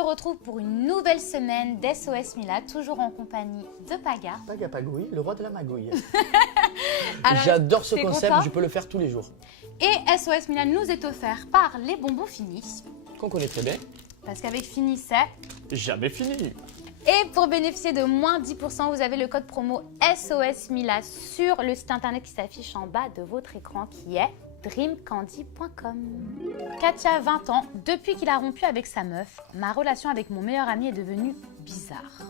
retrouve pour une nouvelle semaine d'SOS Mila, toujours en compagnie de Paga. Paga Pagouille, le roi de la magouille. Alors, j'adore ce t'es concept, content? je peux le faire tous les jours. Et SOS Mila nous est offert par les bonbons Finis. Qu'on connaît très bien. Parce qu'avec Finis, c'est... Jamais fini. Et pour bénéficier de moins 10%, vous avez le code promo SOS Mila sur le site internet qui s'affiche en bas de votre écran qui est dreamcandy.com. Katia, 20 ans, depuis qu'il a rompu avec sa meuf, ma relation avec mon meilleur ami est devenue bizarre.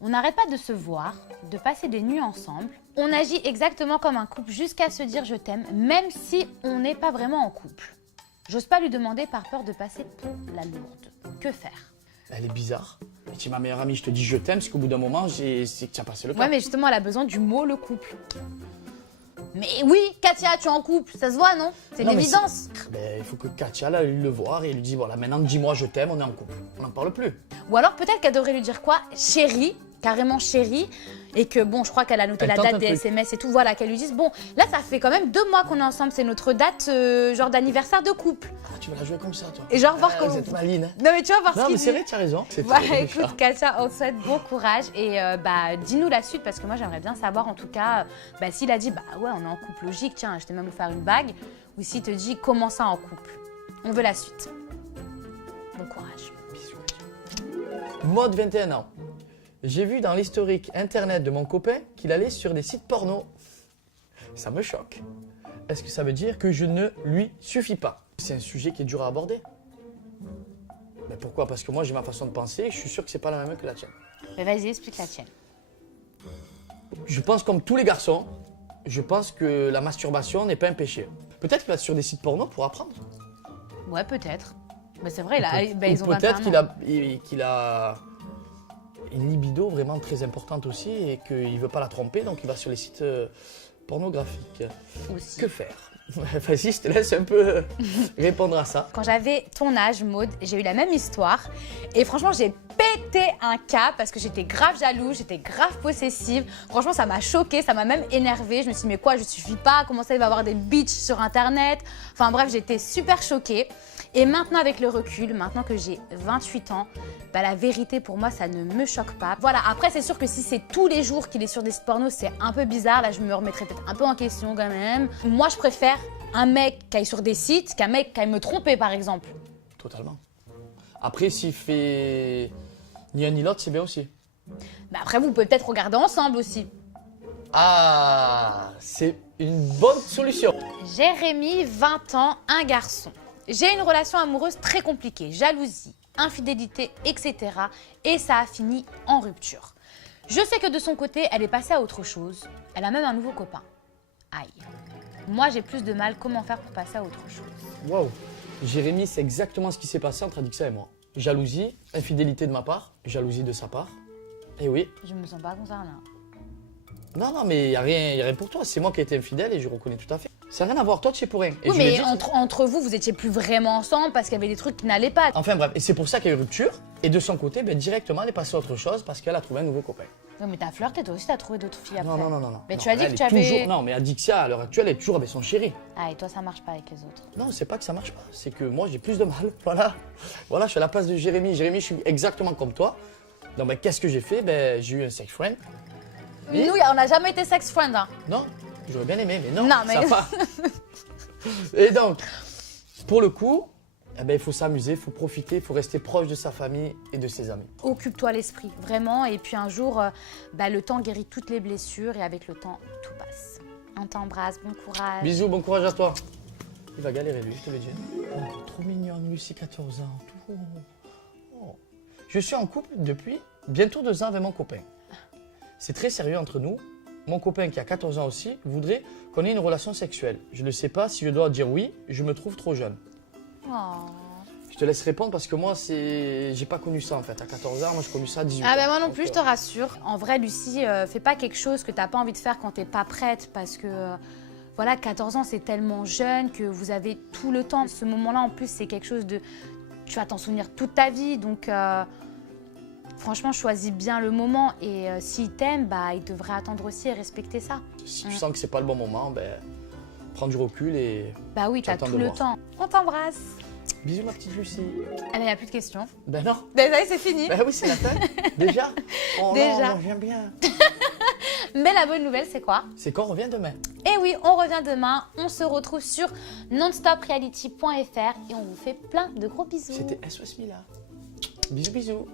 On n'arrête pas de se voir, de passer des nuits ensemble. On agit exactement comme un couple jusqu'à se dire je t'aime, même si on n'est pas vraiment en couple. J'ose pas lui demander par peur de passer pour la lourde. Que faire? Elle est bizarre. Et tu es ma meilleure amie, je te dis je t'aime, parce qu'au bout d'un moment, c'est que tu as passé le cap. Ouais, mais justement, elle a besoin du mot le couple. Mais oui, Katia, tu es en couple, ça se voit, non? C'est une évidence. Ben, il faut que Katia là, lui le voie et lui dise voilà, maintenant dis-moi je t'aime, on est en couple. On n'en parle plus. Ou alors peut-être qu'elle devrait lui dire quoi? Chérie, carrément chérie. Et que bon, je crois qu'elle a noté la date des SMS et tout. Voilà, qu'elle lui dise bon, là ça fait quand même 2 mois qu'on est ensemble, c'est notre date genre d'anniversaire de couple. Ah, tu vas la jouer comme ça, toi. Et genre voir comment. Vous êtes maline. Non mais tu vas voir ce Non, qu'il mais c'est dit. vrai, tu as raison. Voilà, écoute Katia, on te souhaite bon courage et dis-nous la suite parce que moi j'aimerais bien savoir en tout cas s'il a dit bah ouais on est en couple logique, tiens je t'ai même offert une bague ou s'il te dit comment ça en couple. On veut la suite. Bon courage. Bisous. Mode 21 ans. J'ai vu dans l'historique internet de mon copain qu'il allait sur des sites porno. Ça me choque. Est-ce que ça veut dire que je ne lui suffis pas? C'est un sujet qui est dur à aborder. Mais pourquoi? Parce que moi j'ai ma façon de penser et je suis sûr que c'est pas la même que la tienne. Mais vas-y, explique la tienne. Je pense comme tous les garçons, je pense que la masturbation n'est pas un péché. Peut-être qu'il va sur des sites porno pour apprendre. Ouais, peut-être. Mais c'est vrai, là, ils ont 21 peut-être ans. qu'il a une libido vraiment très importante aussi et qu'il ne veut pas la tromper, donc il va sur les sites pornographiques. Aussi. Que faire? Vas-y, je te laisse un peu répondre à ça. Quand j'avais ton âge, Maud, j'ai eu la même histoire. Et franchement, j'ai pété un câble parce que j'étais grave jalouse, j'étais grave possessive. Franchement, ça m'a choquée, ça m'a même énervée. Je me suis dit, mais quoi, je suffis pas? Comment ça, il va y avoir des bitches sur Internet? Enfin bref, j'étais super choquée. Et maintenant, avec le recul, maintenant que j'ai 28 ans, la vérité pour moi, ça ne me choque pas. Voilà, après, c'est sûr que si c'est tous les jours qu'il est sur des sites porno, c'est un peu bizarre. Là, je me remettrais peut-être un peu en question quand même. Moi, je préfère un mec qui aille sur des sites qu'un mec qui aille me tromper, par exemple. Totalement. Après, s'il fait ni un ni l'autre, c'est bien aussi. Mais après, vous pouvez peut-être regarder ensemble aussi. Ah, c'est une bonne solution. Jérémy, 20 ans, un garçon. J'ai une relation amoureuse très compliquée, jalousie, infidélité, etc. Et ça a fini en rupture. Je sais que de son côté, elle est passée à autre chose. Elle a même un nouveau copain. Aïe. Moi, j'ai plus de mal. Comment faire pour passer à autre chose? Waouh. Jérémy, c'est exactement ce qui s'est passé entre Adixa et moi. Jalousie, infidélité de ma part, jalousie de sa part. Et oui. Je me sens pas concernée. Non, mais il n'y a rien pour toi. C'est moi qui ai été infidèle et je reconnais tout à fait. Ça n'a rien à voir, toi tu es pour rien. Et Oui, mais entre vous, vous étiez plus vraiment ensemble parce qu'il y avait des trucs qui n'allaient pas. Enfin bref, et c'est pour ça qu'il y a eu rupture. Et de son côté, directement, elle est passée à autre chose parce qu'elle a trouvé un nouveau copain. Non, mais t'as flirté, toi aussi, t'as trouvé d'autres filles après. Non. Mais non, tu as dit elle que tu est avais... toujours... Non, mais Adixia, à l'heure actuelle, elle est toujours avec son chéri. Ah, et toi, ça marche pas avec les autres. Non, c'est pas que ça marche pas. C'est que moi, j'ai plus de mal. Voilà, je suis à la place de Jérémy. Jérémy, je suis exactement comme toi. Donc, qu'est-ce que j'ai fait? J'ai eu un sex friend. Et... Nous, on n'a jamais été sex friend. Hein. Non, j'aurais bien aimé, mais non, non mais... ça va. Et donc, pour le coup, il faut s'amuser, il faut profiter, il faut rester proche de sa famille et de ses amis. Occupe-toi l'esprit, vraiment. Et puis un jour, le temps guérit toutes les blessures et avec le temps, tout passe. On t'embrasse, bon courage. Bisous, bon courage à toi. Il va galérer lui, je te le dis. Oh, trop mignonne, Lucie, 14 ans. Oh. Je suis en couple depuis bientôt 2 ans avec mon copain. C'est très sérieux entre nous. Mon copain qui a 14 ans aussi voudrait qu'on ait une relation sexuelle. Je ne sais pas si je dois dire oui, je me trouve trop jeune. Oh. Je te laisse répondre parce que moi, j'ai pas connu ça en fait. À 14 ans, moi je connu ça à 18 ans. Ah moi non plus, je te rassure. En vrai, Lucie, fais pas quelque chose que t'as pas envie de faire quand t'es pas prête parce que... voilà, 14 ans, c'est tellement jeune que vous avez tout le temps. Ce moment-là, en plus, c'est quelque chose de... Tu vas t'en souvenir toute ta vie, donc... franchement, choisis bien le moment et s'il t'aime, il devrait attendre aussi et respecter ça. Si tu sens que c'est pas le bon moment, prends du recul et oui, t'as tout le temps. On t'embrasse. Bisous ma petite Lucie. Eh ben, il n'y a plus de questions. Ben non. Désolé, c'est fini. Ben oui, c'est la fin. Déjà. Oh Déjà. non, j'aime bien. Mais la bonne nouvelle, c'est quoi? C'est qu'on revient demain. Et oui, on revient demain. On se retrouve sur nonstopreality.fr et on vous fait plein de gros bisous. C'était SOS Mila. Bisous, bisous.